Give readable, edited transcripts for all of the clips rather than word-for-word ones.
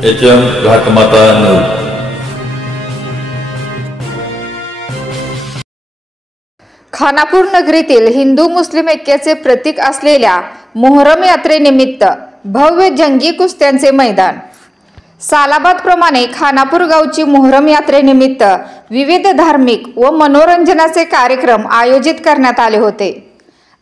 HM घाटमाता news. Khanapur नगरीतील Hindu मुस्लिम ऐक्याचे प्रतीक असलेल्या मोहरम यात्रेनिमित्त भव्य जंगी कुस्त्यांचे मैदान। सालाबाद प्रमाणे खानापूर गावची मोहरम यात्रेनिमित्त विविध धार्मिक व मनोरंजनाचे कार्यक्रम आयोजित करण्यात आले होते।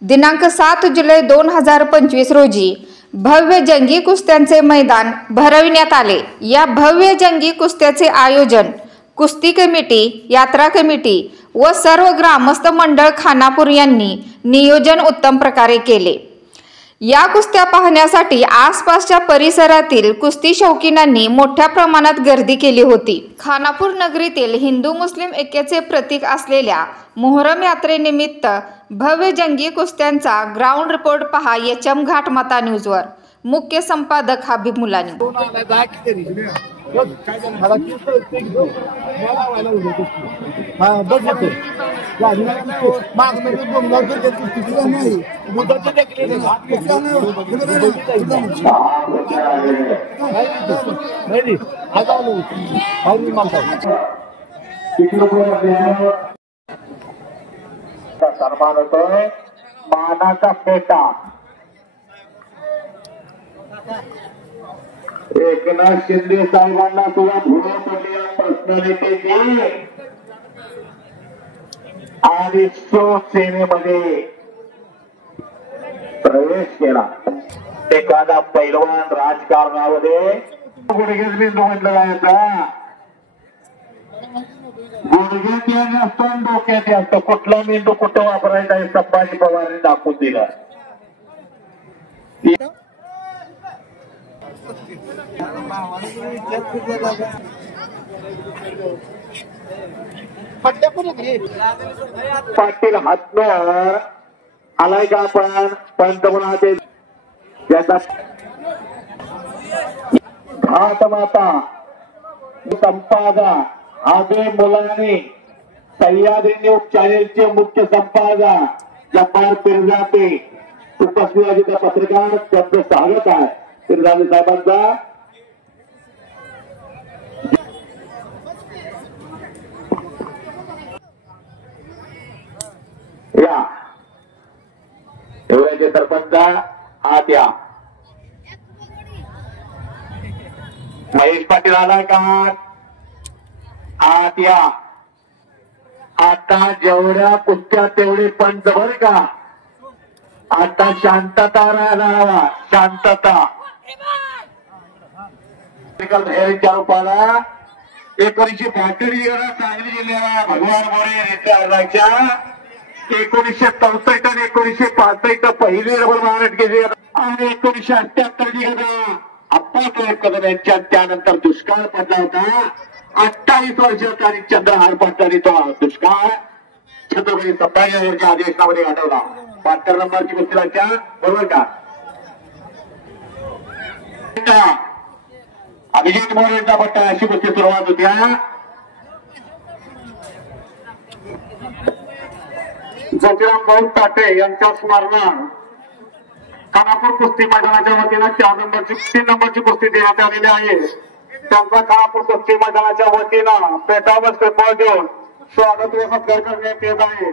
दिनांक 7 जुलै 2025 रोजी भव्य जंगी कुस्त्यांचे मैदान भरविण्यात आले। या भव्य जंगी कुस्त्याचे आयोजन कुस्ती कमिटी, यात्रा कमिटी व सर्व ग्रामस्थ मंडळ खानापूर यांनी नियोजन उत्तम प्रकारे केले। या कुस्त्या पाहण्यासाठी आसपासच्या परिसरातील कुस्ती शौकीनांनी मोठ्या प्रमाणात गर्दी केली होती। खानापूर नगरीतील हिंदू मुस्लिम ऐक्याचे प्रतीक असलेल्या मोहरम यात्रेनिमित्त भव्य जंगी कुस्त्यांचा ग्राउंड रिपोर्ट पहा HM घाटमाता न्यूजवर। मुख्य संपादक हबीब मुलानी। सन्मान होतोय मानाचा पेटा एकनाथ शिंदे साहेबांना सुद्धा भुरळ पडलेल्या पर्सनॅलिटीची आणि शिवसेनेमध्ये प्रवेश केला। एखादा पैलवान राजकारणामध्ये गुडघेच बिंदू म्हटलं जायचा, गुडघ्यात असतो डोक्यात असतो, कुठला मेंदू कुठं वापरायचा हे संभाजी पवारांनी दाखवून दिलं। पाटील हातनर आलाय का आपण पंतप्रधानाचे घाट माता संपादा हबीब मुलानी सह्याद्री न्यूज चॅनेलचे मुख्य संपादक जब्बार पिरजाते उपस्थित असलेल्या पत्रकार त्यांचं स्वागत आहे। पिरजाते साहेबांचा या एवढ्याचे सरपंच आत या। महेश पाटील आलाय का आत या। आता जेवढ्या कुस्त्या तेवढे पंच बर का। आता शांतता राहायला हवा, शांतता। बाहेरच्या रूपाला 1982 सांगली जिल्ह्याला भगवान मोरे रिटायरच्या 1964 आणि 1965 पहिली डबल महाराष्ट्र केली आणि 1978 निघाला अप्पासाहेब कदम यांच्या त्यानंतर दुष्काळ पडला होता। 28 वर्षाचा आणि चंद्रहार पाटलांनी तो दुष्काळ छत्रपती संभाजीनगरच्या आदेशामध्ये घडवला। 72 नंबरची कुस्ती लागत्या बरोबर का। अभिजित मोरेंचा पट्टा अशी कुस्ती सुरुवात होत्या। ज्योतिराम भाऊ ताटे यांच्या स्मरणार्थ खानापूर कुस्ती मैदानाच्या वतीनं 3 नंबरची कुस्ती देण्यात आलेली आहे। त्यांचा खानापूर कुस्ती मैदानाच्या वतीनं पेटावर पेपर देऊन स्वागत व सत्कार करण्यात येत आहे।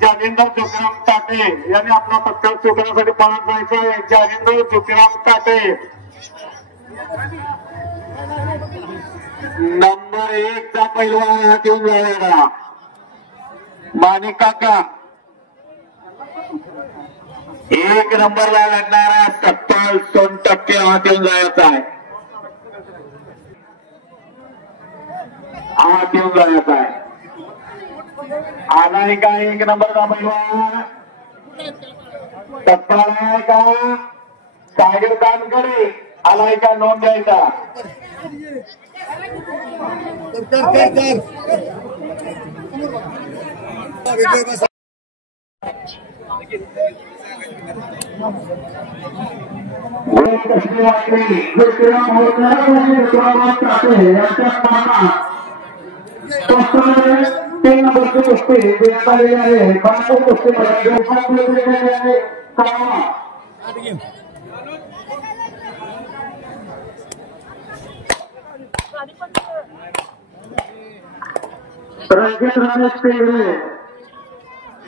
जालिंदर ज्योतिराम ताटे यांनी आपला सत्कार स्वीकारण्यासाठी पळत जायचं आहे। जालिंदर ज्योतिराम ताटे नंबर 1 चा पैलवान हात येऊन जायला माणिक काका 1 नंबरला लढणारा 70% हात येऊन जायचा आहे, हात येऊन जायचा आहे। आलाय का 1 नंबरचा पैलवान तत्काळ का सागर कानकडे आलाय का नोंद द्यायचा। तीन नंबरची कुस्ती देण्यात आलेली आहे। खानापूर कुस्ती रणजित रमेश पेगडे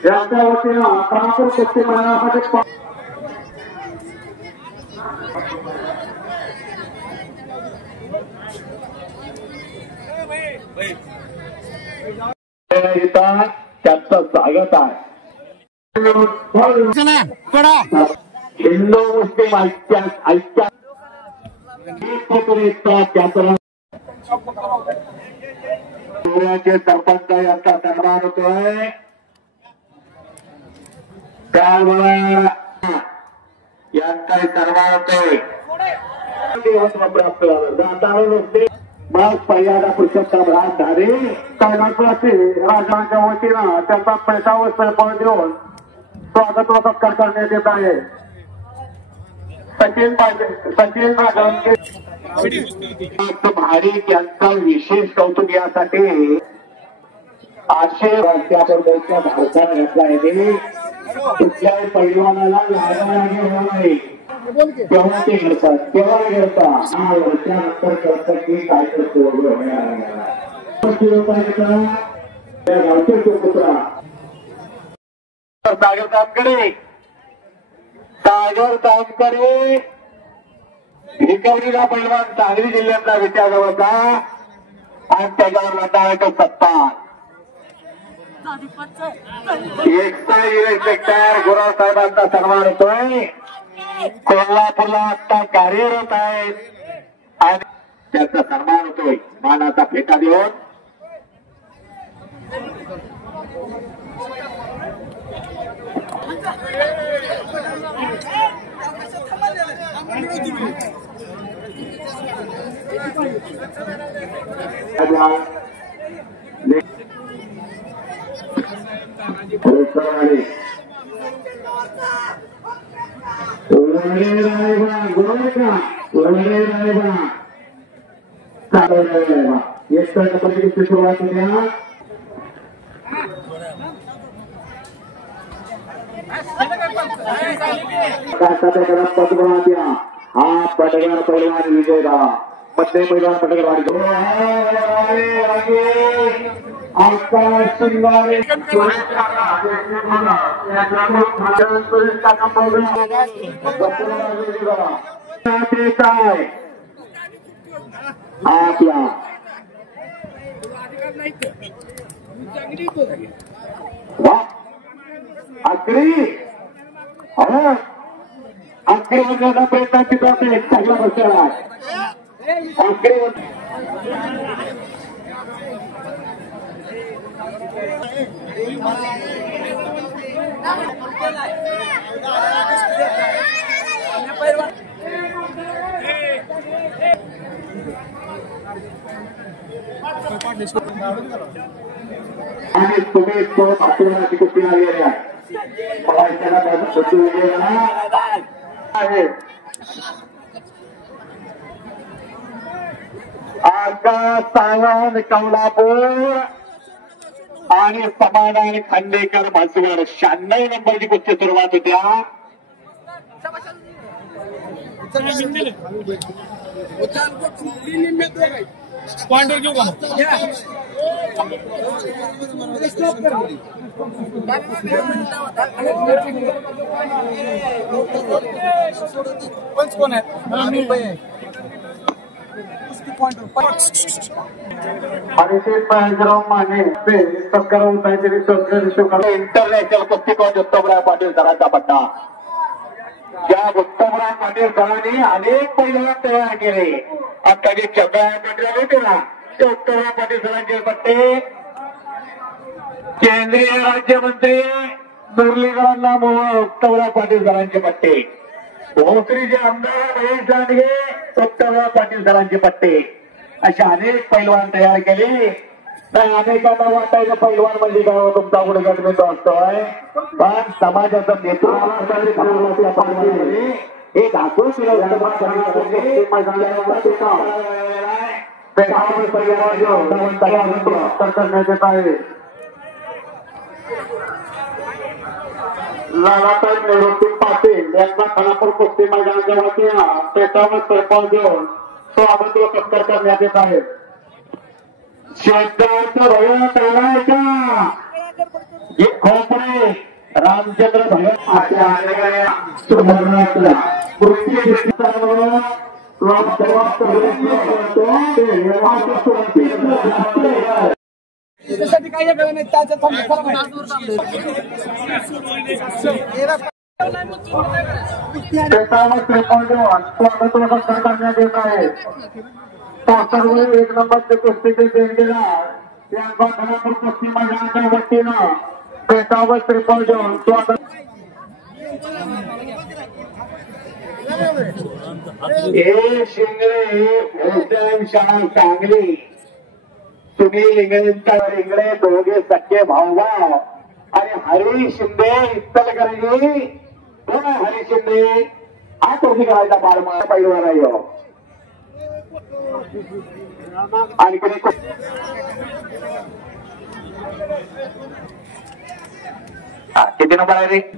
यांच्या वतीनं खानापूर कुस्ती मैदानासाठी त्यांचं स्वागत आहे. हिंदू मुस्लिम ऐक्यात सूर्याचे सरपंच यांचा सन्मान होतोय. त्यामुळे यांचाही सन्मान होतोय. प्राप्त जाताना नुसते मग पहिल्यांदा पुरुषोत्तम राज धारे कर्नाटकाचे राजांच्या वतीनं त्यांचा पैशावर सरपंच देऊन स्वागत व सत्कार करण्यात येत आहे. सचिन राजांचे भारिक यांचा विशेष कौतुक यासाठी त्याबरोबरच्या भारताने घेतला आहे. कुठल्याही पैलवानाला लागायला होणार नाही तेव्हा ते घडतात तेव्हा घडतात. हा वर्षानंतर कळतं की काय करतो गावचे पुत्रा सागर तामकडे रिकव्हरीला पैलवान सांगली जिल्ह्यातला विद्याजवळचा आणि त्याच्यावर लढायचा सत्ता इन्स्पेक्टर गुराव साहेबांचा सन्मान होतोय. कोल्हापूरला आता कार्यरत आहेत आणि त्याचा सन्मान होतोय. मानाचा फेटा देऊन सुरुवात होत्या. हा पटगार पैलवान विजय झाला. मध्ये पैलवान पटगार आपला आखरी होण्याचा प्रयत्न तिथे चांगला बसला. आणि तुम्ही तो पाठवण्याची कुस्ती आलेली आहे. आकाश सावंत कोल्हापूर आणि समाधान खांडेकर म्हसवड 96 नंबरची कुस्ती सुरुवात होत्या. पॉइंटर घेऊ का कोण आहे आणि ते माने इंटरनॅशनल कुस्तीपटू उत्तमराव पाटील सरांचा पट्टा. ज्या उत्तमराव पाटील सरांनी अनेक पैलवान तयार केले. आता जे चंद्रराव पाटील होते ना ते उत्तमराव पाटील सरांचे पट्टे. केंद्रीय राज्यमंत्री मुरलीधरांना उत्तमराव पाटील सरांचे पट्टे. भोसरीचे आमदार महेश दांडगे उत्तमराव पाटील सरांचे पट्टे. अशा अनेक पैलवान तयार केले. अनेकांना वाटायचं पैलवान म्हणजे काय तुमचा पुढे गटमेतो असतोय. पण समाजाचं नेतृत्व हे दाखवून करण्यात येत आहे. लालासाहेब निवृत्ती पाटील यांचा खानापूर कुस्ती मैदानाच्या वतीनं पेटावर सरपंच देऊन स्वागत व सत्कार करण्यात येत आहे. शेतकऱ्यांचं भय टाळायचा हे खोपडे रामचंद्र भगत अशा सुधारणातला कृती त्याच्यासाठी काही वेळ नाही त्याच्या करण्यात येत आहे तो सर्व एक नंबरचे कुस्तीचे देणगीदार त्यांचा खानापूर कुस्ती मैदानाच्या वतीनं पेटावर त्रिपल देऊन हे शिंगळे भोसले शाळा सांगली सुनील इंगळे दोघे सख्खे भाऊभाव आणि हरी शिंदे इत्तलकरंजी कोण आहे हरी शिंदे हा कुस्ती करायचा बारमा पैलवान आहे आणि किती नंबर आहे रे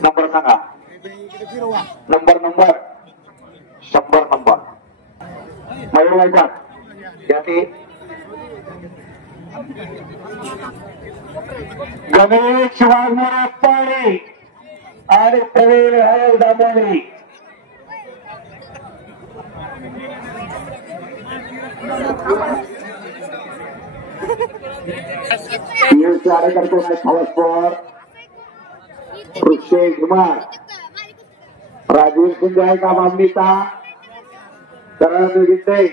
नंबर सांगा नंबर 100 नंबर मयूरवायचा याती गणेश शिवाजी पाणी आणि प्रवीण हयल दामोली कार्यकर्ते खवसपर ऋषेश कुमार राजीव शिंदे आहे का मागणीचा करण विजय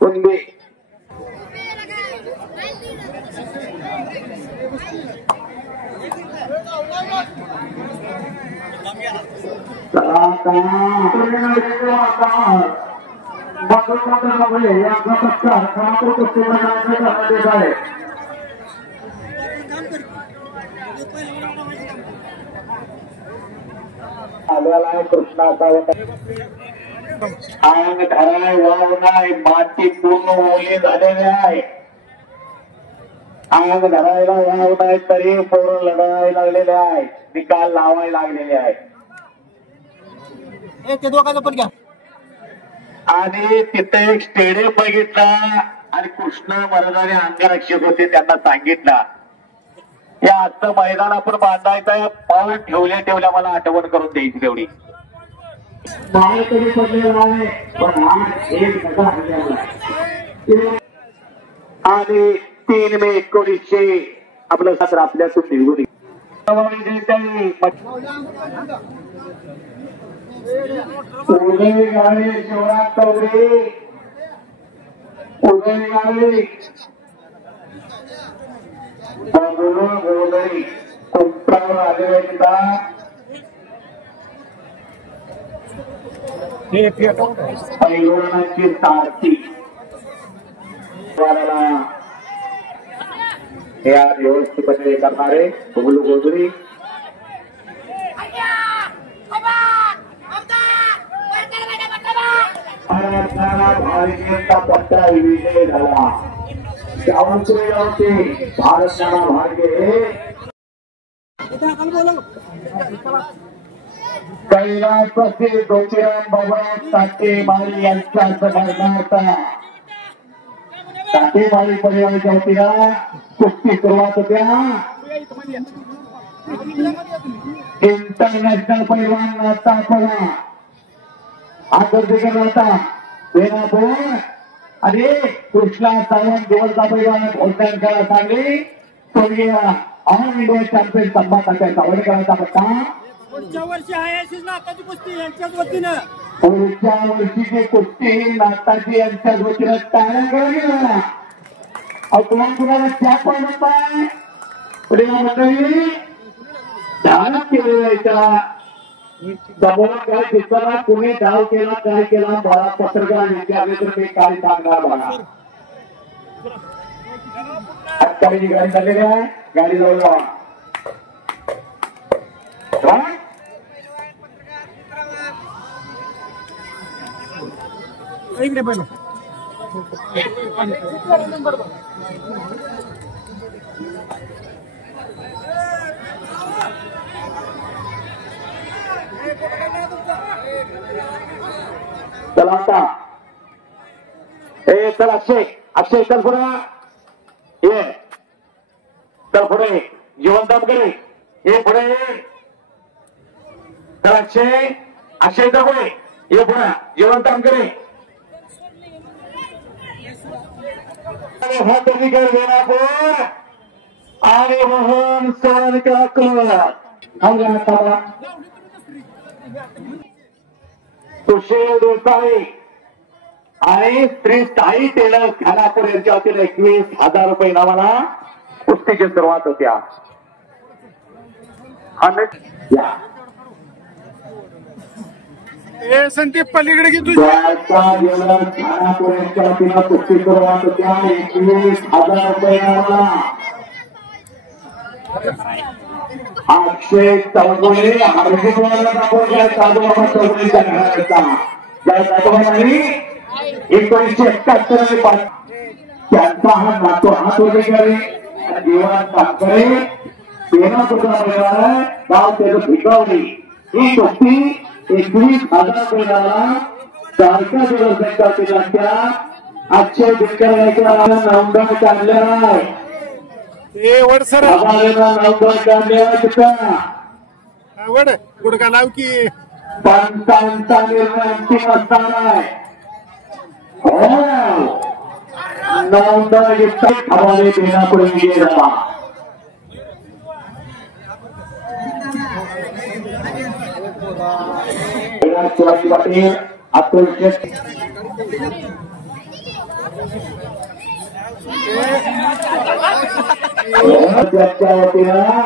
कुंदे कृष्णाचा अंग धराय वाव नाही माती पूर्ण ओली झालेली आहे अंग धरायला वाव नाही तरी पोरं लढायला लागलेले आहे निकाल लावायला लागलेले आहे ते दोघांना पण घ्या आणि तिथे एक स्टेडियम बघितला आणि कृष्ण महाराजांनी अंगरक्षक होते त्यांना सांगितलं या आजचं मैदान आपण बांधायचं पाऊल ठेवल्या मला आठवण करून द्यायची तेवढी आणि 3 मे 1900 आपलं सत्र आपल्यातून निघून उदय गाडी शिवराज चौधरी उदय गाडी गोदरी कुंपणावर आलेले पैलवानाची सारथी हे आज व्यवस्थितपणे करणारे बबलू गोदरी भारतीयांचा पट्टा विजय झाला भारत नाना भाग्य कैलासवासी ज्योतिराम बाबा काटेमाळी यांच्या समर्थनार्थ काटेमाळी परिवाराच्या वतीनं कुस्ती सुरुवात होत्या इंटरनॅशनल पैलवान नातापणा आदर्शकर नाता बेनापूर आणि कृष्णा सावंत दिवसचा पैलवान भोसल्यांकडे सांगली स्वर्गीय ऑल इंडिया चॅम्पियन संभाताच्या सावंतकरांचा पट्टा पुढच्या वर्षी आहे नाताची कुस्ती यांच्याच वतीनं पुढच्या वर्षीची कुस्ती नाताची यांच्याच वतीनं टाळ्या गेला कुणाला त्या पण होता पुढे मंडळी ध्यानात केलेला याच्या समोर काय दिसताना कुणी डाव केला काय केला मला पत्रकार विचारले तर मी काय सांगणार बघा आत्ताची गाडी झालेली आहे गाडी जवळ जावा इकडे पहिलं चला आता चल अक्षय चल पुरा ये तर पुढे जिवंत करे हे पुढे तर अक्षय दगोळे हे पुढे जिवंत करे हा अधिकार देणार आणि मोहन सुशील देसाई आणि श्री साई टेलर खानापूर यांच्या वतीने 21,000 रुपये नावाला कुस्तीची सुरुवात होत्या. संदीप पलीकडे घे खानापूर यांच्या वतीने कुस्ती सुरुवात होत्या. 21,000 रुपये नावाला अक्षय चौगुले हरजितवाला साधूबाबा चौगुलेच्या घराचा ज्या साधूबाबांनी 1971 त्यांचा हा नातो हात अधिकारी जीवन तात्करे तेरा कुठला परिवार आहे गाव त्याचं भिकावली ही कुस्ती 21,000 रुपयाला सारख्या दिवसाच्या अक्षय बिटकर नवंदन काढलेला आहे. वड सर वड गुडका लाव की पंचांचा निर्णय अंतिम असणार आहे. नवंदन हवाले देण्यापूर्वी गेला शिवाजी पाटील अतुल शेठ त्याच्या वतीनं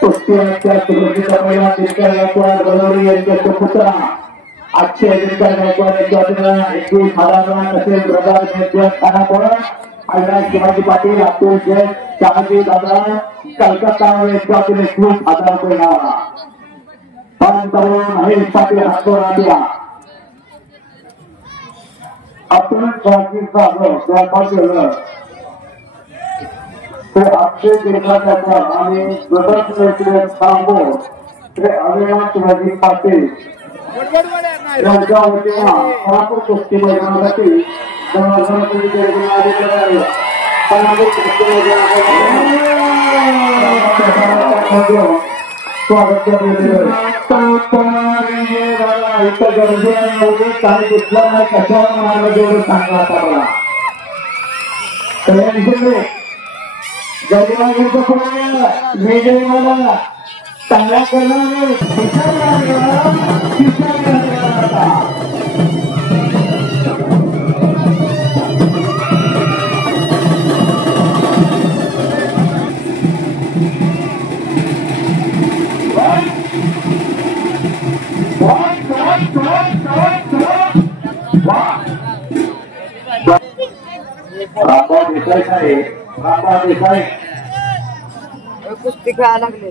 कुस्तीच्या सुरुवातीचा पहिला दिलकर गायकवाड बरोबरी यांच्या पुत्र अक्षय दिलकर गायकवाड यांच्या वतीनं 21,000 तसेच प्रधान खानापूर आणि शिवाजी पाटील अतुल शेठ शहाजी दादा कलकत्ता यांच्या वतीने 21,000 रुपये नावा पण तरुण महेश पाटील हातोरादिया आपण पाटीलचा व्यापार ते अक्षय देशाचा आणि प्रदर्शन सांगून ते अविनाश शिवाजी पाटील यांच्या वतीनं खानापूर कुस्ती मैदानासाठी स्वागत काही दिसलं नाही कशावर मारलं जेवढं सांगा आता मला गरिबांचं पुढे वेगळे मला चांगल्या करणारे रामभाऊ देसाई साहेब रामभाऊ देसाई कुस्ती खेळायला लागले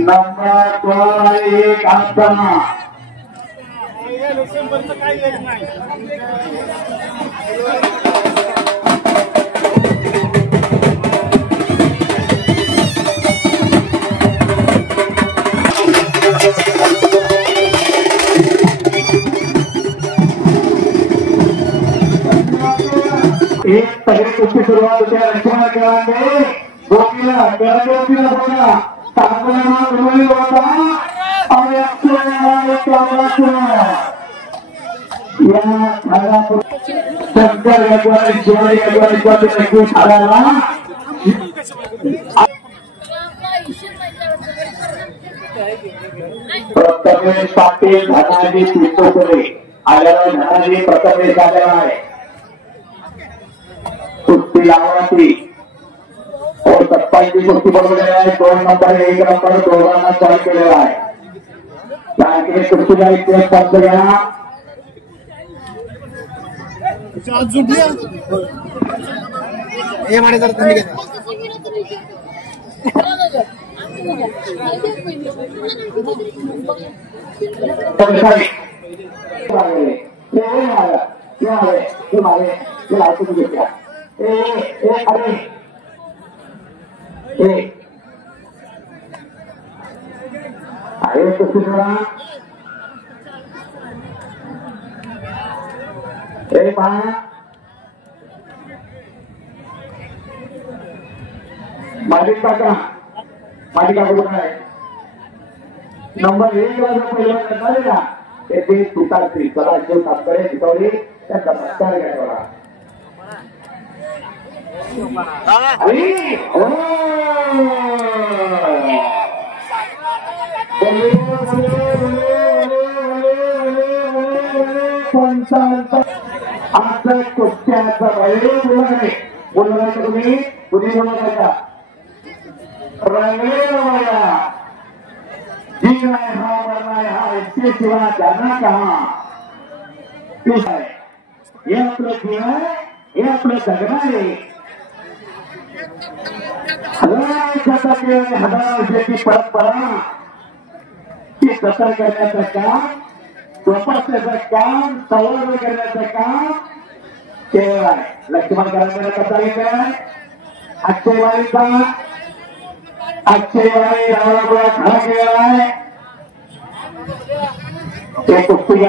नंबर 1 असताना काही येत नाही एक पहली कुस्ती सुरुवात होती लक्ष्मण खेळाडू गोपीला गणपतीला बघा तांबडा उडवली होता आणि या खानापूर शंकर गायकवाड शिवाजी गायकवाड 21,000 प्रथमेश पाटील धनाजी पिंटोपुरे आल्यावर धनाजी प्रथमेश आलेला आहे. कुस्ती लावण्याची और 27 की कुस्ती बनवलेला आहे. 2 नंबर 1 नंबर दोघांना चॉईस केलेला आहे. त्याकडे कुस्तीला इतिहास पंच घ्या हे म्हणे जर थंडी घेता हे पहा मालिका कुठं आहे नंबर 1 ला पहिला करणार का ते तुटात्री चला जो तात्पर्य शिकवली त्याचा सत्कार घ्यावा आमचा कुस्त्याचा बोलणार तुम्ही कुणी बोलायचा रंगेला जीवन है हा मरना है हा इसके सिवा जाना कहाँ ये आपलं जीवन है हे आपलं जगणं आहे हजार वर्षाची परंपरा ती जतन करण्याचं काम जोपासण्याचं काम संवर्धन करण्याचं काम केलं आहे लक्ष्मण करायला कसा येत आजचे वारी रावळा खडा केलेला आहे ते कुस्ती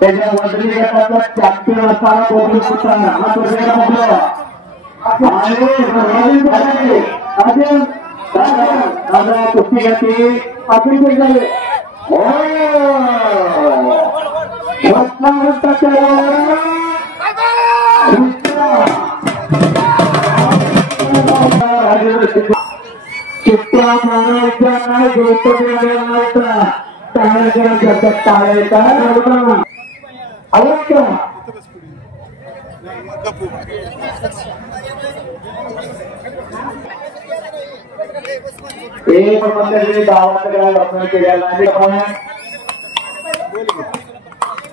त्याच्या वजनी गटाचा चॅम्पियन असताना बोलू होता दादा कुस्ती घेतली अतिशय झाले चित्रा मानवायचा नाही गोष्ट एक मंदिर गावाकडे लग्न केलेला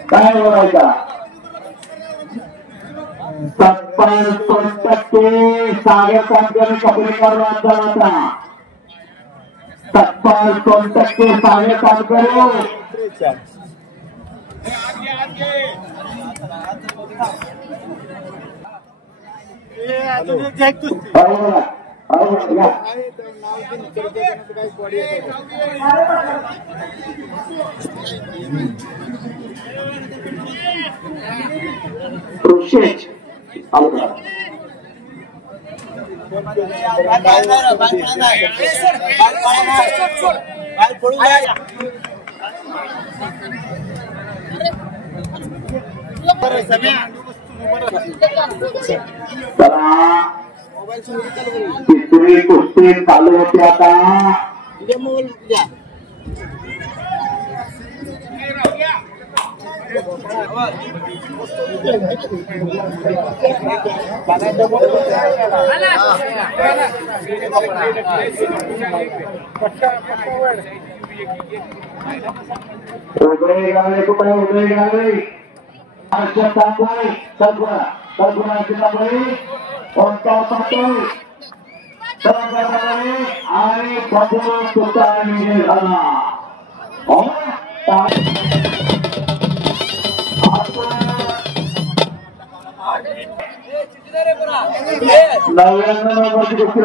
काय बोलायचा 57% साडेपाच कपडे करून आता 57% साडेपाच करून ऋषेश तिसरी कुस्ती चालू होती आता उदय गावे कुठे उदय गावे आणि बदल सुद्धा झाला नव्याण्णव नंबरची गोष्टी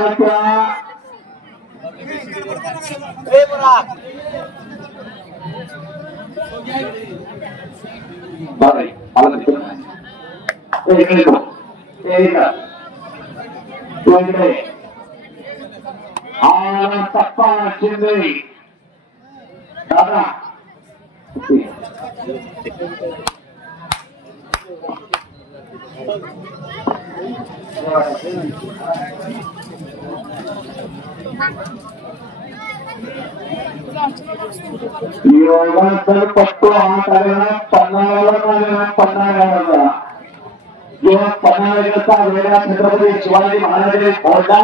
टप्पा शिंदे दादा योगाचा पट्टो हात आलेला पन्हाळ्याला जेव्हा पन्हाळ्याचा वेळा छत्रपती शिवाजी महाराजांनी फोडला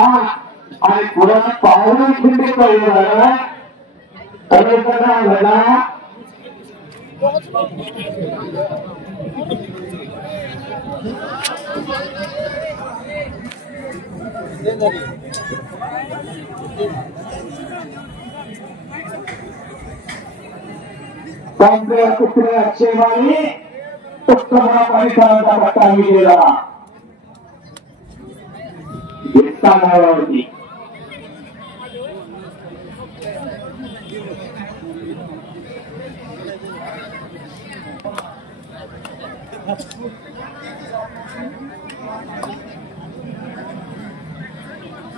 आणि पुढे पाहुणे खिंडी करून झाला घडला कुत्र्या शेवानी उत्तम परिसराचा पट्टा गेला तांदळावरती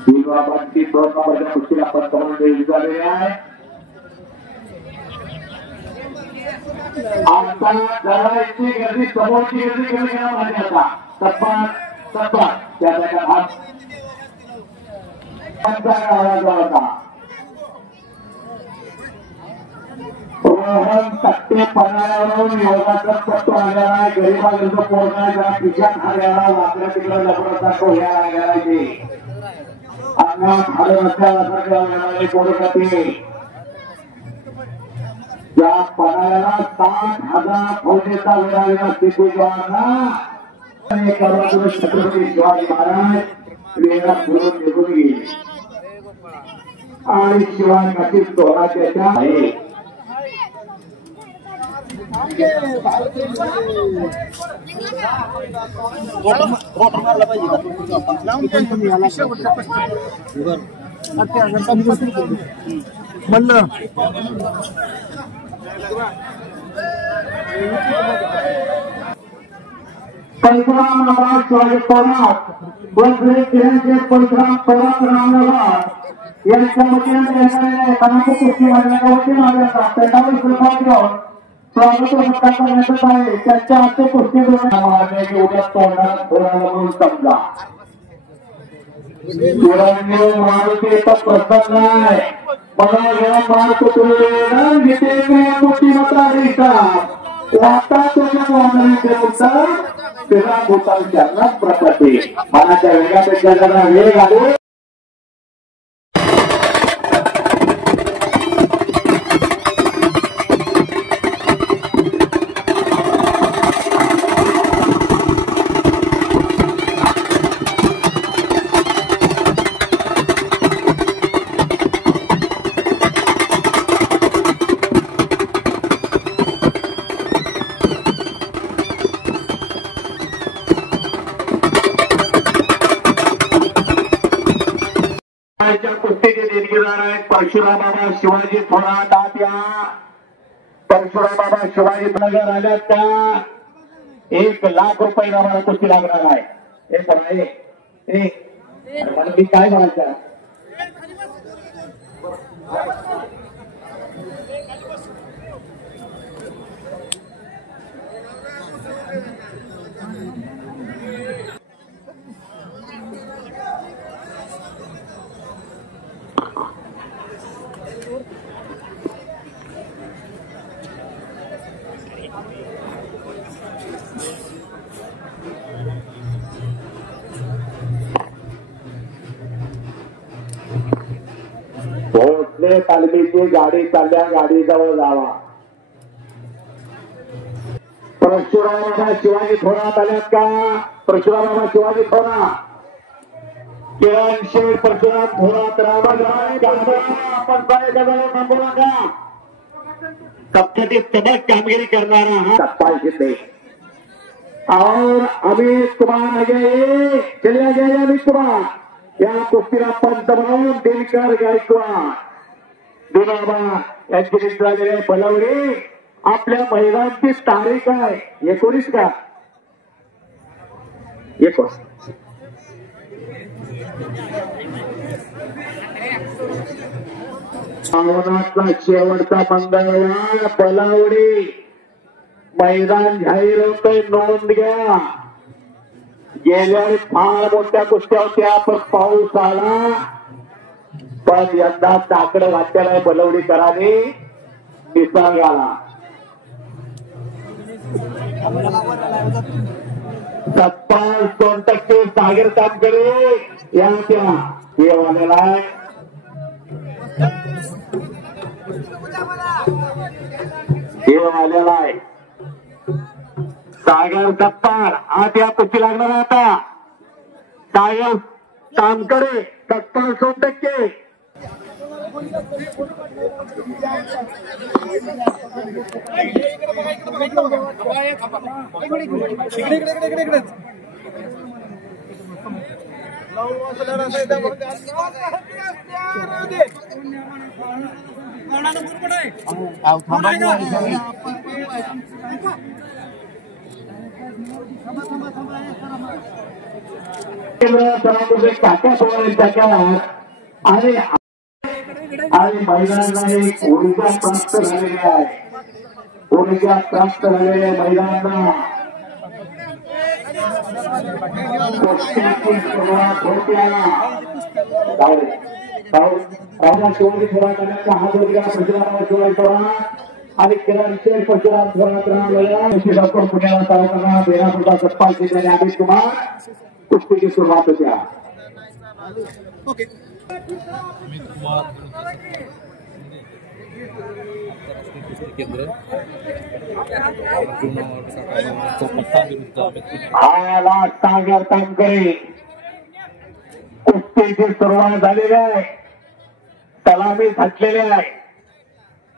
विभागाची 2 नंबरच्या कुस्तीला पंतप्रधान झालेले आहे. आता लढाईची गर्दी समोरची गर्दी कमी घेण्यामध्ये आता सत्पात त्याचा हात आवाज होता. रोहन तक्ते पन्हाळ्यावरून योगाचा पट्टू आलेला आहे. गरीबाविरुद्ध पोरगा ज्या खिशात आलेला वाकड्या तिकडे लपडता तो ह्या आलेला अंगात हाडं नसल्यासारखे पोरगाते या पन्हाळ्याला 60,000 फौजेचा वेळावेळा टिपू जवाना छत्रपती शिवाजी महाराज वेळा फिरून निघून गेले आणि शिवाजी स्वराज्याच्या आहे. म्हणलं परशुराम नावात शिवाजी थोरात बसले त्यांचे परशुराम थोरात रामनगर यांच्या वतीने खानापूर कुस्ती मैदानाच्या वतीने आले असतात. त्यांच्यावर श्रीपाद घेऊन स्वागत सत्कार करण्यात आहे. त्यांच्या हस्ते कुस्ती मारण्याची उद्या तोंडात थोडा म्हणून समजा मारुती तर प्रसन्न आहे. मला जेव्हा मारतो तुम्ही कुस्ती मात्र वाटा त्याच्या त्याला भूतान त्यांना प्रकटे मनाच्या वेगापेक्षा जरा वेग आहे. कुस्तीचे देणगीदार आहेत परशुराम बाबा शिवाजी थोरात. या परशुराम बाबा शिवाजी नगर आल्यात का 1 लाख रुपये आम्हाला कुस्ती लागणार आहे. हे सगळे मला मी काय म्हणायचं भोसले तालमीची गाडी चालल्या गाडीजवळ जावा. परशुराम बाबा शिवाजी थोरात आल्यात का? परशुराम बाबा शिवाजी थोरात किरण शेठ परशुराम थोरात आपण थांबू नका. कपच्याची सबक कामगिरी करणारा हा सत्पाल शिंदे और अमित कुमार अजय चलिया गया. अमित कुमार या कुस्तीला पंच म्हणून दिनकर गायकवाड दिनाबा यांची नियुक्ती झालेली आहे. बलवडी आपल्या महिलांची तारीख आहे 19 का 19 श्रावणातला शेवटचा मंगळवार बलवडी मैदान जाहीर होतोय. नोंद घ्या. गेल्या फार मोठ्या कुस्त्या होत्या पण पाऊस आला. पण यंदा चाकड घातलेला बलवडीकरांनी निसर्गाला 57% सागर तापकडे या त्या आलेला आहे. आलेला आहे सागर दत्तार. आज या कुस्ती लागणार आहे. आता सागर तामकडे 57%. आणि महिलांना एक ऊर्जा प्राप्त झालेली आहे. ऊर्जा प्राप्त झालेल्या महिलांना कुस्तीची सुरुवात होत्या. शिवाजी थोडा करण्याचा हा जोडीला प्रचुरावर शिवाय आणि किरणचे प्रचुरात डॉक्टर पुण्याला तालुका बेलापूरचा सत्पाल जिल्ह्याने अमित कुमार कुस्तीची सुरुवात होत्या. सागर तांकरे कुस्तीची सुरुवात झालेली आहे. सलामी घातलेली आहे.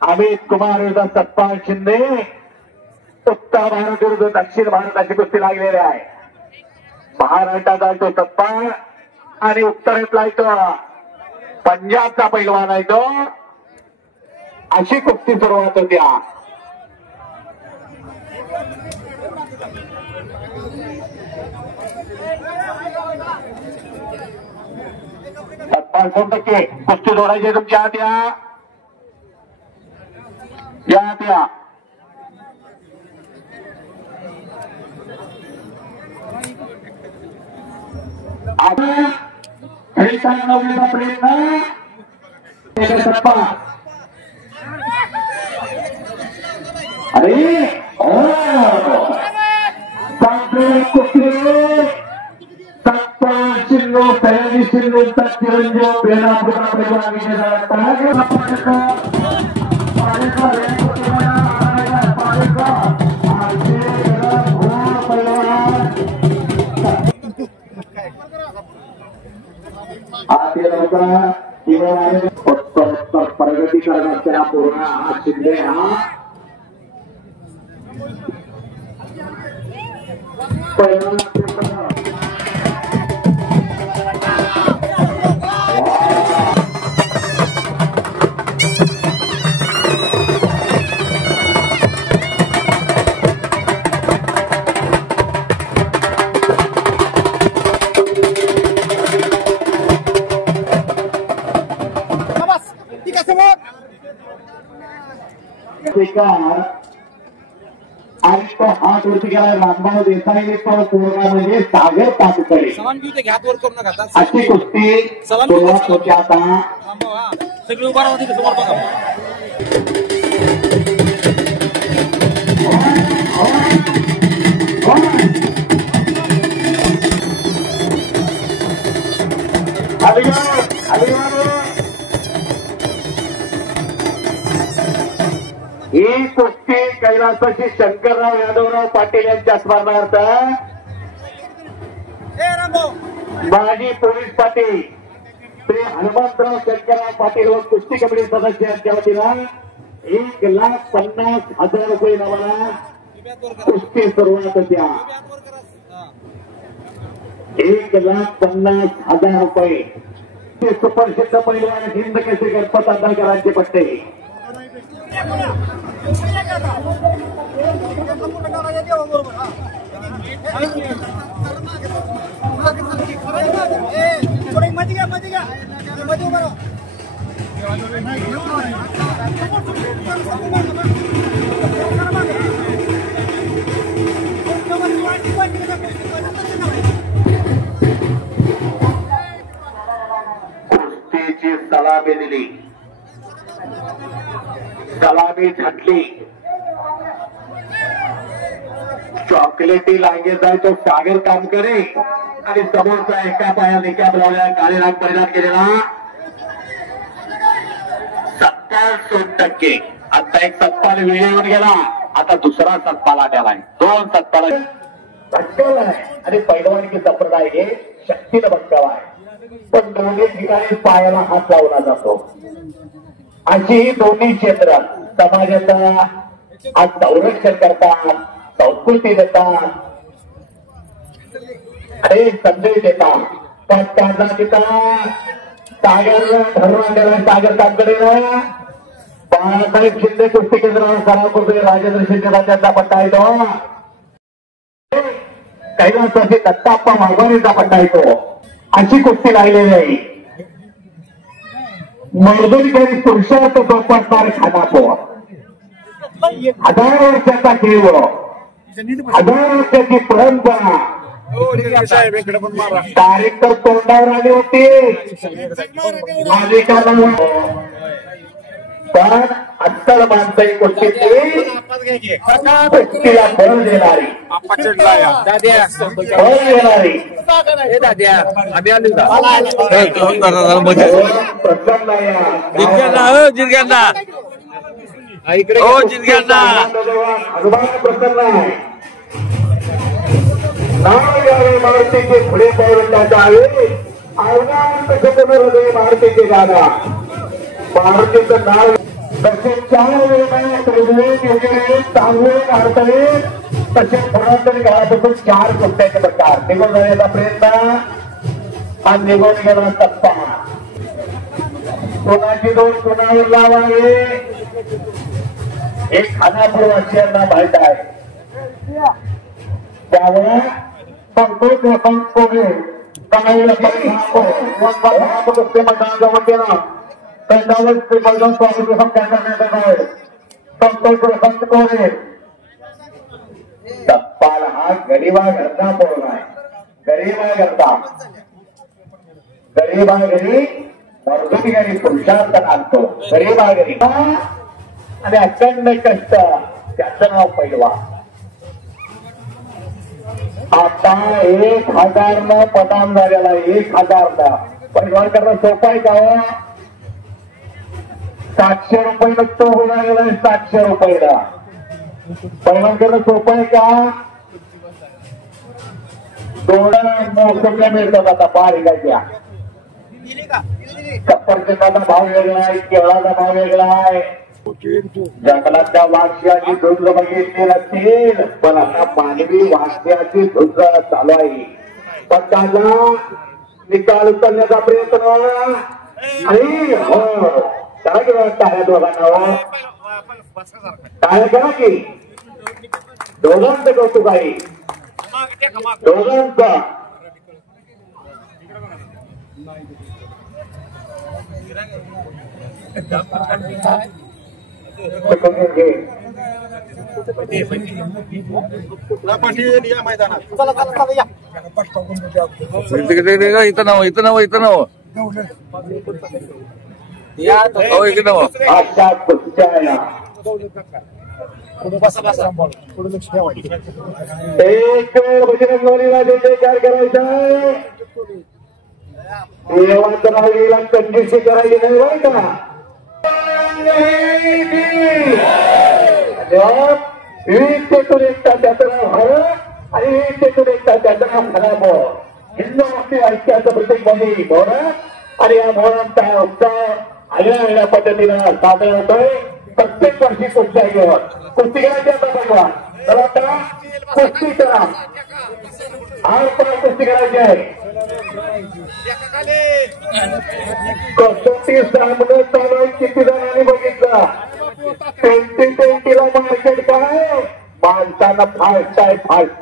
अमित कुमार विरुद्ध सत्पाल शिंदे. उत्तर भारत विरुद्ध दक्षिण भारताची कुस्ती लागलेली आहे. महाराष्ट्राचा तो सत्पाल आणि उत्तरेतला तो पंजाबचा पैलवान आहे तो. अशी कुस्ती सुरुवात होत्या. सत्पाल 100% कुस्ती जोडायची तुमच्या हात या. आपण लावलेला प्रयत्न सत्पाल. अरे कुस्ती सत्पाल शिंदे सयाजी शिंदेचा चिरंजीव बेलापूरचा पैलवान विजय प्रगती करत असताना पूर्ण हा शिंदे हा आणि तो हात वरती गेला. रामभाऊ देसाई तो पोरगा म्हणजे सागर ताककडे अशी कुस्ती सुरुवात होती. आता सगळी उभा राहते समोर बघा. ही कुस्ती कैलासाची शंकरराव यादवराव पाटील यांच्या स्मरणार्थ माजी पोलीस पाटील श्री हनुमंतराव शंकरराव पाटील व कुस्ती कमिटी सदस्य यांच्या वतीनं 1,50,000 रुपये नावाला कुस्ती सुरुवात होत्या. 1,50,000 रुपये. सुप्रसिद्ध पैलवान हिंद केसरी गणपत आंदळकरांचे पट्टे. कुस्तीची सलामी दिली. सलामी झाटली. चॉकलेटी लागेल जाय तो सागर काम करे आणि समोरचा एका पायाने कॅप लावल्या काळे राग परिधान केलेला 70% आता एक सत्पाल विजयवर गेला. आता दुसरा सत्पाल आलेला आहे. 2 सत्पाल भटकवला आहे आणि पैलवानकी संप्रदाय हे शक्तीनं भटकावा आहे. पण दोन्ही ठिकाणी पायाला हात लावला जातो. अशी ही दोन्ही क्षेत्र समाजाचा आज संरक्षण करतात, संस्कृती देतात आणि संदेश देतात. पण त्यांना तिथं सागर धरून आणलेला सागर तांगडेला बाळासाहेब शिंदे कुस्ती केंद्रावर सराव करतोय. राजेंद्र शिंदे त्यांचा पट्टा येतो. कैलासाची दत्ताप्पा वाघवानीचा पट्टा येतो. अशी कुस्ती लागलेली आहे. मर्दुरीकरी पुरुषार्थ जोपासणारे खानापूर 1000 वर्षाचा खेळ 1000 वर्षाची परंपरा. तारीख तर तोंडावर आली होती मालिकाला पण अक्कल माणसं ही कुस्तीतली कुस्तीला बळ देणारी मारुतीचे पुढे पावलं आहे. मारुतीचे दादा मारुतीचं नाव तसे 4 वगैरे चांगले काढतले तसे पुरातन काळापासून 4 कुस्त्याचे प्रकार निघून जाण्याचा प्रयत्न हा निघून गेला टप्पा. कोणाची दोन कोणावर लावावे हे खानापूरवासियांना माहित आहे. त्यामुळे संतोष टप्पाल हा गरीबा घरचा पोरगा आहे. गरीबा घरचा गरीबा घरी मर्दुरी घरी पुरुषार्थ आणतो. गरीबा घरी आणि अखंड कष्ट त्याचं नाव पैलवा. आता 1000 न पदान झालेला 1000 न पैलवान करणं सोपं आहे का? 700 रुपये तो होऊन गेला. 700 रुपयाला पैलवान करणं सोपं आहे का? दोन मोसमल्या मिळतात आता बारीकाच्या. सफरचंदाचा भाव वेगळा आहे. केळाचा भाव वेगळा आहे. जंगलातल्या वाघशियाची धुंद बघितली नसतील पण आता मानवी वाघशियाची धुंद चालू आहे. पण त्याला निकाल उचलण्याचा प्रयत्न आणि हो काय केलं टाळ्या दोघांना टाळ्या करा की दोघांचं कौतुक आहे. दोघांचं इथं नाव अशा कुस्त्या एक बजरंगबलीला जय जयकार करायचा आहे. देवाचं नाव गेला कंजूसी करायची नाही बरं का. विविधतेतून एकता त्याचं नाव हरं आणि विविधतेतून एकता त्याचं नाव खराबोर. हिंदू मुस्लिम ऐक्याचं प्रत्येक मध्ये मोहरा आणि या मोहरांचा उत्साह आगळ्या पद्धतीनं सादर होतोय. प्रत्येक वर्षी कुस्त्या घेऊन कुस्ती करायची आता बघा. तर आता कुस्ती करा. आज पण कुस्ती करायची आहे. कसोटी सामने चालू आहे. किती जणांनी बघितलं 2020ला मार्केट काय माणसांना फास्ट आहे. फास्ट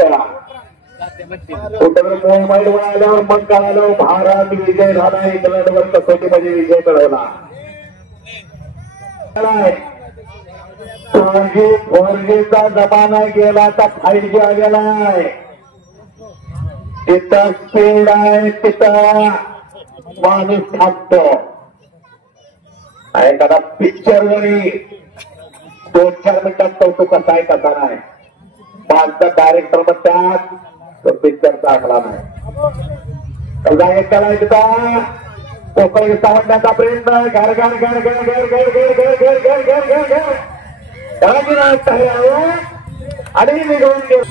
कुठे मोबाईल वर आल्यावर मग कळालं भारत विजय झाला. इंग्लंडवर कसोटीमध्ये विजय मिळवला. 4Gचा जमाना गेला तर 5G आलेला आहे. तिथं स्पीड आहे. तिथं माणूस थांबतो. एखादा पिक्चर जरी 2-4 मिनिटात कौतुक कसा आहे कसा नाही. माझा डायरेक्टर म्हणतात तो पिक्चर चांगला नाही. एक करायचा कोकण म्हणण्याचा प्रयत्न घर घर घर घर घर घर घर घर घर घर घर घर घर आणि निघून गेलो.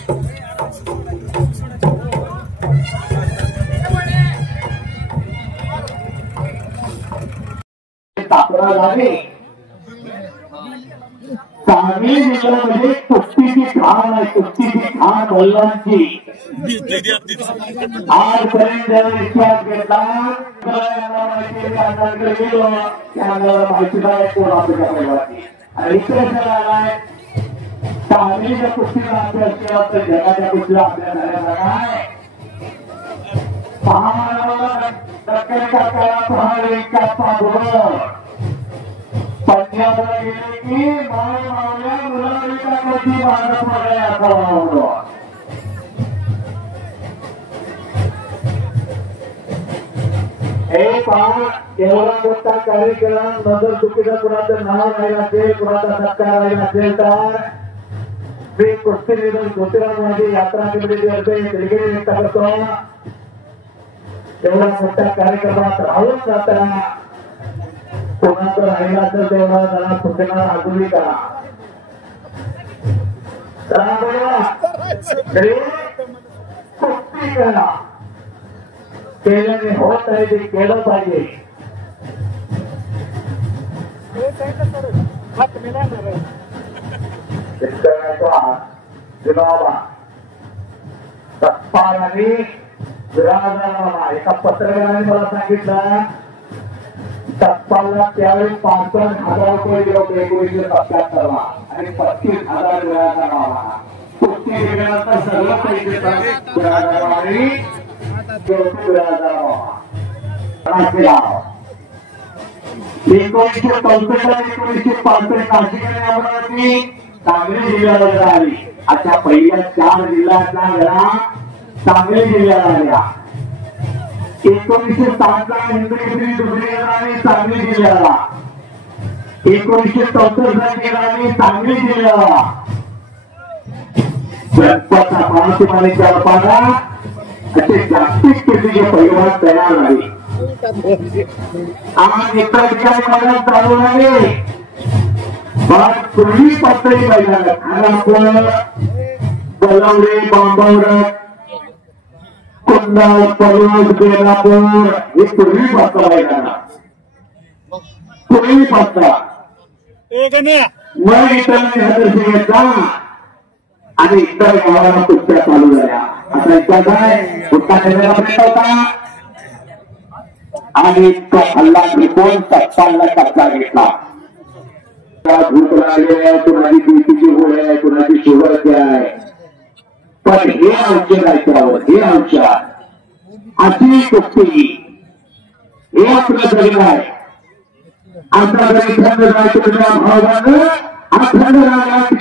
सांगली जिल्ह्यामध्ये कुस्तीची घाण आहे, कुस्तीची घाण महिलांची आजपर्यंत विश्वास घेतला गेलो माहिती नाही कोण आपल्या परिवाराची आणि इकडे आलाय सांगलीच्या कुस्तीचा अभ्यास केला तर जगाच्या कुस्तीचा अभ्यास झालेला काय दक्षिणेच्या काळात पहाडे पंजाबला गेले की माय मावल्या मुलांच्या कधी भारत मध्ये असावा हे पहा एवढा मोठा कार्यक्रम नजर चुकीचं कुणाचं नाव राहिलं असेल कुणाचा सत्कार राहिला असेल तर मी कुस्ती निधन ज्योतिराव माझी यात्रा कमिटीचे दिलगिरी व्यक्त करतो एवढा मोठ्या कार्यक्रमात राहून जाताना कोणाचं राहिला असेल तेवढा जरा सूचना आगुली करा कुस्ती करा केल्याने होत आहे ते केलं पाहिजे सत्पाल आणि विराजमाना एका पत्रकाराने मला सांगितलं सत्पालला त्यावेळी 5,000 रुपये दिले होते 1977 आणि 35,000 विराजमाना कुस्ती केल्यानंतर सगळं पैसे विराजमाना आणि 1965 नाशिक सांगली जिल्ह्याला आली अशा पहिल्या 4 जिल्ह्यातल्या घरा सांगली जिल्ह्याला आल्या 1907 ला हिंदुकेसरी दुसरी आणि सांगली जिल्ह्याला 1964 आणि सांगली जिल्ह्याला गणपतचा महाशिमानेच्या रूपाला असे जागतिक कीर्तीचे पैलवान तयार झाले आणि इतर ठिकाणी मैदान चालू झाले पण पूर्वी पातळी मैदान खानापूर बलवडे बांबवडे कुंडल पर्वत बेलापूर हे पूर्वी पातळ मैदान पूर्वी पातळ मग इतरांनी सदस्य घेतला आणि इतर गावाला कुस्त्या चालू झाल्या आता इतका काय कुस्ता खेळण्याचा प्रयत्न होता आणि तो हल्ला त्रिकोण सत्तांना कब्जा घेतला भूक लागली आहे कुणाची बीपीची गोळी आहे कुणाची शुगरची आहे पण हे औषध ऐकल्यावर हे औषध अशी कुस्ती हे आपलं शरीर आहे आपल्या घरी थंड राहायच्या भावानं अखंड राहण्याची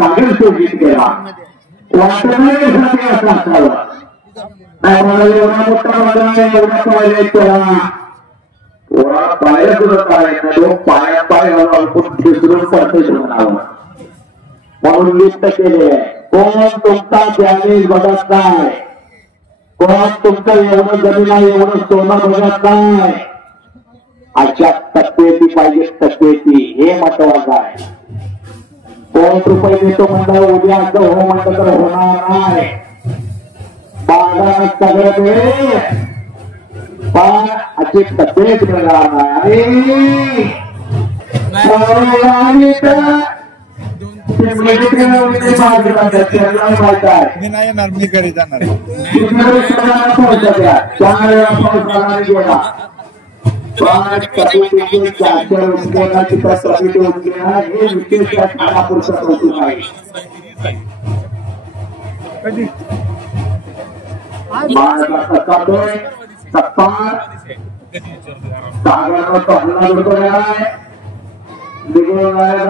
कागद शोधित केला वाटण्यासाठी असं असावं नाही मला एवढा मोठा मला एवढा पाहिजे त्याला थोडा पाया सुद्धा करायचा पाया पाय विसरून पडते म्हणावं म्हणून लिस्ट केले कोण तुमचा डॅमेज बघत नाही कोण तुमचं एवढं जमीन आहे एवढं सोनं बघत नाही अशा तत्वेची पाहिजे तत्वेची हे महत्वाचं आहे ₹1 देतो म्हणलं उद्या असं हो म्हणलं तर होणार नाही बाजारात सगळं मिळेल पण अशी तत्वेच मिळणार नाही मी घरी जाणार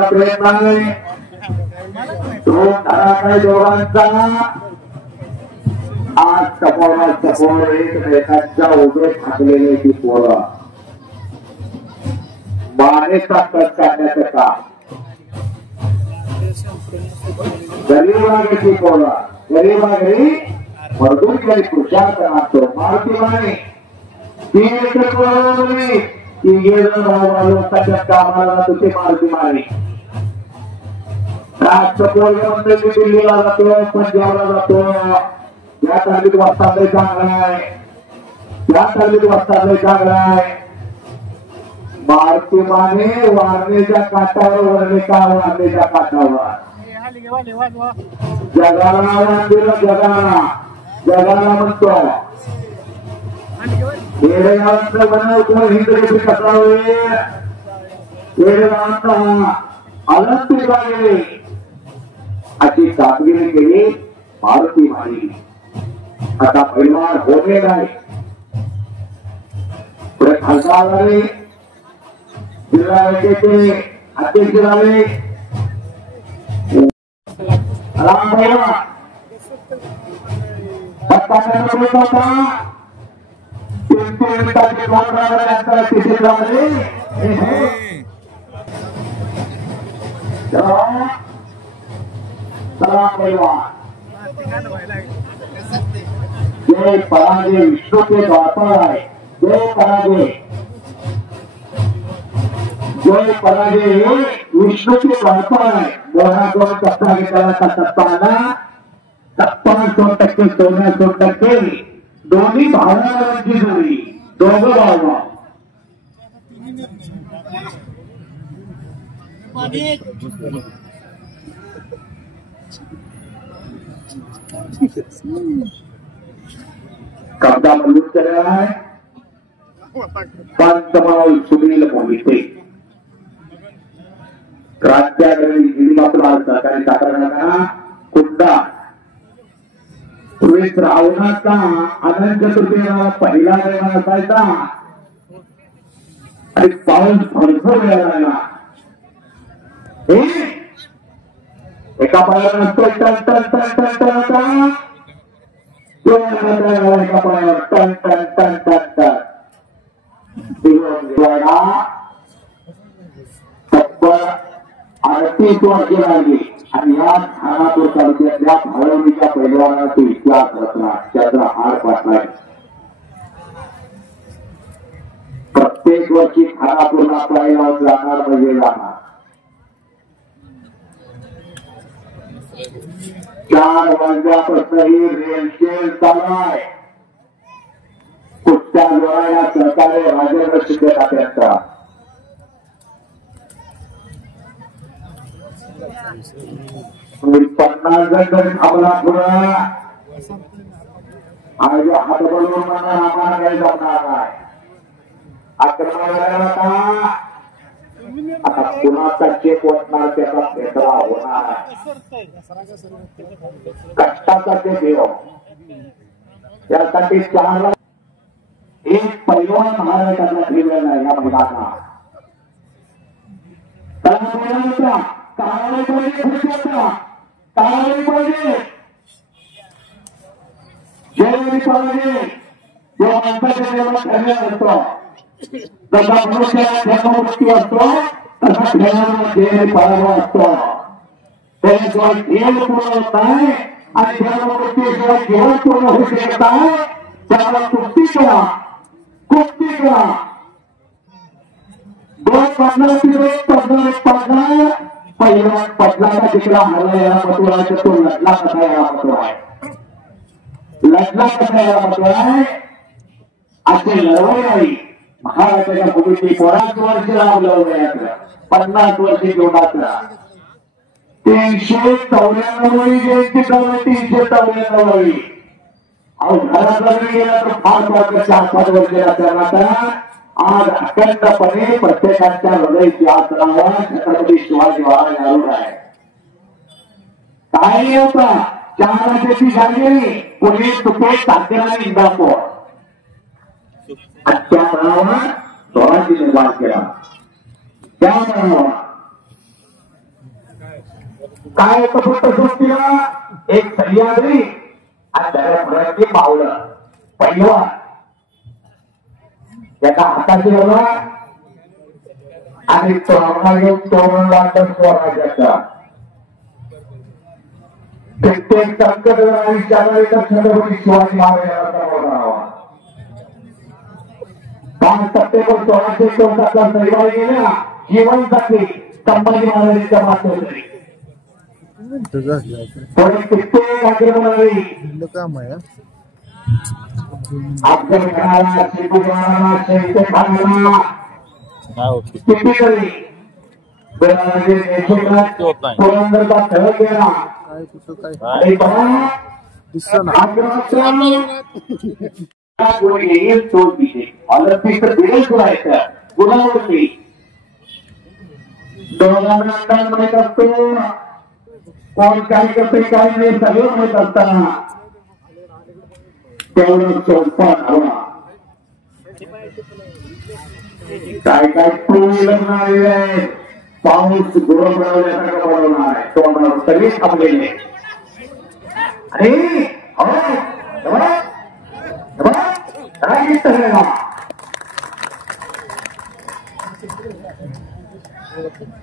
प्रयत्न आहे तो दोघांचा आज समोर एकमेकांच्या उभे थांबलेले ती पोरं मानेचा कट काढण्याचं काम गरीबाची पोरं गरीबाघरी मजदूर काही पुरुषार्थ असतो मारुती माने 3 एकर की गेलं भावाच्या कामाला जातो ते मारुती माने राष्ट्रपोर दिल्लीला जातो पंजाबला जातो या तालमीत वाजता चांगला आहे या तालमीत वाजता चांगला आहे मारुती माने वारणेच्या काठावर वरले का वारणेच्या काठावर जगाला वाढलेला जगाला म्हणतो खेडेगावांचं बनवतो हिंदू कसा होईल खेडेगावांचा अनंत गेले अशी कामगिरी केली मारुती माने आता पैलवान होणे नाही पुढे खासदार झाले जिल्हा बँकेचे अध्यक्ष झाले राम पैलवान जय पराजय विष्णु के द्वापर है जय पराजय विष्णु के द्वापर है दोनों दोन टप्पा घेतला टप्पा 56% दोन्ही भावनांची जोडी दोघं भावना कब्जा मजबूत कर रहा है पंतप्रधान सुनील मोहिते क्रांत्याग्रही गिरीबापला सरकारी साकारणारा कुंडा पूर्वी श्रावणाचा अनंत चतुर्थीला पहिला रविवार असायचा आणि पाऊस भरपूर वेळा लागला एका पायावर नसतो टन टन टन टन टन टन एका पायावर टन टन टन टन टन तब्बल 38 वर्षे लागली आणि या खानापूर तालुक्यातल्या भावनीच्या पैलवानाचा इतिहास रचना त्याचा हार पाठलाय प्रत्येक वर्षी खानापूरला पैलवान जाणार म्हणजे जाणार 4 वाजल्यापासूनही रेलचेल चालू आहे कुठच्या जोराला सरकारने राजेंद्र शिंदे टाकल्याचा 50 जण थांबला पुढे आज हात बनवून मला आम्हाला काही जमणार नाही आक्रमण आता कुणाचा चेक वाटणार त्याचा फेसला होणार कष्टाचा ते देव त्यासाठी 4 एक पैलवान महाराष्ट्राला ठेवलेला नाही या मैदानात ताराळे पाहिजे जय पाहिजे जो माणसाच्या जीवनात ठरलेला असतो तसा मनुष्याला जन्ममुक्ती असतो तसा खेळामध्ये पराभव असतो त्याशिवाय खेळ पूर्ण होत नाही आणि जन्ममुक्तीशिवाय जीवन पूर्ण होऊ शकत नाही त्याला कुस्ती करा 2-15 पहिला पटलाचा तिकडा हरला याला महत्व आहे तो लढला कसा याला महत्व आहे असे लढवले नाही महाराष्ट्राच्या भूमीची 5 वर्ष लावलं 50 वर्ष जेवणातला 394 जयंती करून 394 अहो घरातला गेला तर 5 वर्ष 4-5 वर्षाला करणार आज अखंडपणे प्रत्येकाच्या हृदयाची आसनावर छत्रपती शिवाजी महाराज आरूढ आहे काय होता 4 वर्षाची झाली पुणे तुपे तात्याला इंदापूर त्या मनावर स्वराज्य निर्माण केला त्या मनावर काय होतं फक्त सृष्टीला एक सह्याद्री आणि त्याच्या पावलं पैलवान त्याचा हाताची बघा आणि तोरणा घेऊन तोरण वाटत स्वराज्याचा प्रत्येक संकट आयुष्यामध्ये छत्रपती शिवाजी महाराजांचा बोलावा 5 सप्टेंबर 1664 रविवारी गेल्या जीवनसाठी संभाजी महाराजांच्या मातोश्री थोडे कित्येक आक्रमणारी काम आहे अफजल खानाला शेतू खानाला शहीद खानाला टिपिकली पुरंदरचा खेळ केला आणि येईल तो विषय ऑलिम्पिक दिवस गुणावरती दोघांना माहित असतो कोण काय करते काय नाही सगळं माहित असताना तेवढं सोपा हवा काय काय टू व्हीलर आलेले आहे पाऊस गुरं बनवण्यासारखं बनवणार आहे तोंडावर सगळे थांबलेले अरे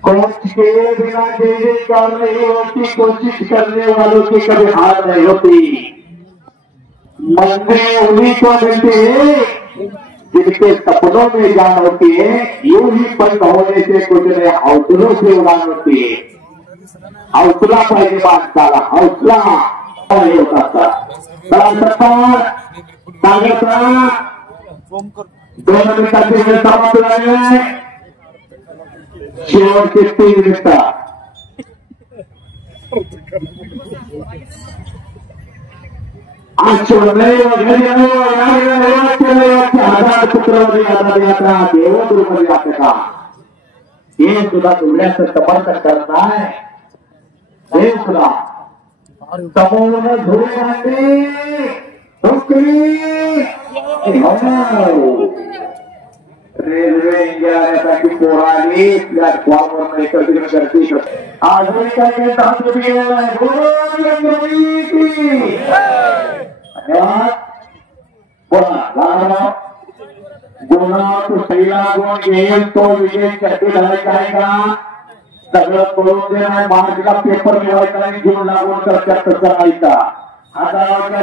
कोच के बिना जय कार नहीं होती कोशिश करने वालों की कभी हार नहीं होती मंदिर उन्हीं को मिलती है जिनके सपनों में जान होती है यूं ही बंद होने से कुछ नहीं हौसलों से उड़ान होती है हौसला पाहिजे माणसाला हौसला पाहिजे होता दोन मिनिटांची वेळ समाप्त झाली शेवटचे 3 मिनिटं देवदुर्मध्ये आपल्याला हे सुद्धा तुमल्याचं समर्थन करत आहे देव सुद्धा समोर धुळे रेल्वे इंजिनिअरसाठी पोराने प्लॅटफॉर्मवर एकत्रित करते अजून काय गुन्हा कुठेला गुण घेईल तो विजय चर्चा झालायचा आहे का सगळं करून देणार मार्चला पेपर मिळवायचा आणि घेऊन लागून चर्चा करायचा आता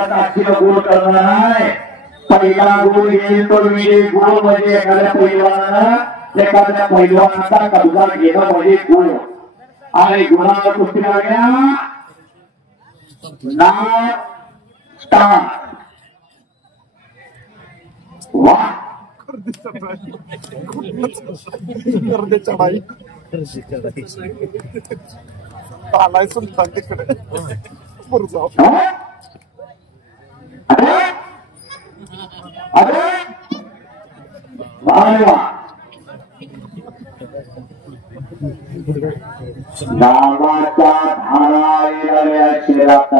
साक्षीला गोल करणार आहे पहिला गोल येईल तो विजय गोल म्हणजे एखाद्या पैलवानाचा कब्जा घेणं म्हणजे गोल आणि गुन्हा कुस्ती लागल्या ना स्टार्ट वाह चढाई आलाय सुलतान तिकडे नावाच्या धारा येणाऱ्या शहरात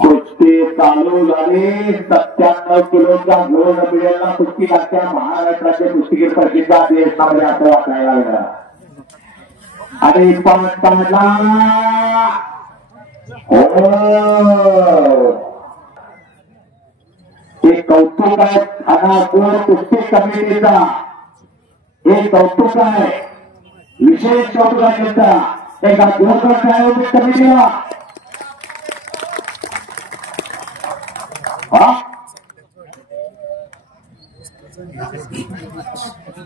कुस्ती चालू झाली 97 किलोचा गोल्ड मेडलला कुस्ती लागत्या महाराष्ट्राचे कुस्तीगीर प्रसिद्ध देशामध्ये असं वाटायला लागलं आणि पावसाला हे कौतुक आहे खानापूर कुस्ती कमिटीचा हे कौतुक आहे विशेष कौतुक आहे त्याचा एका गोलकर आयोजित कमिटीला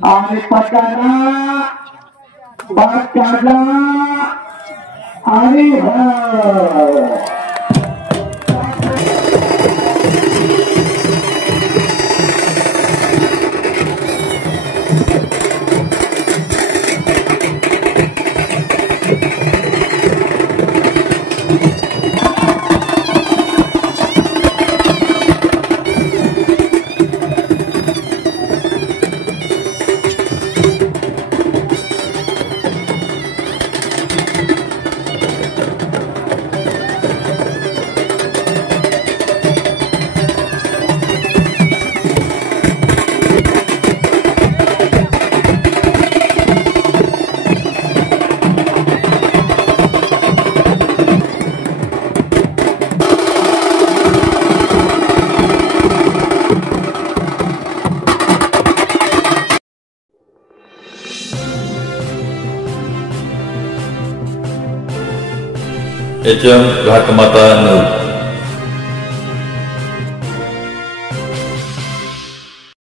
आणि पटकाला आणि HM घाटमाता 9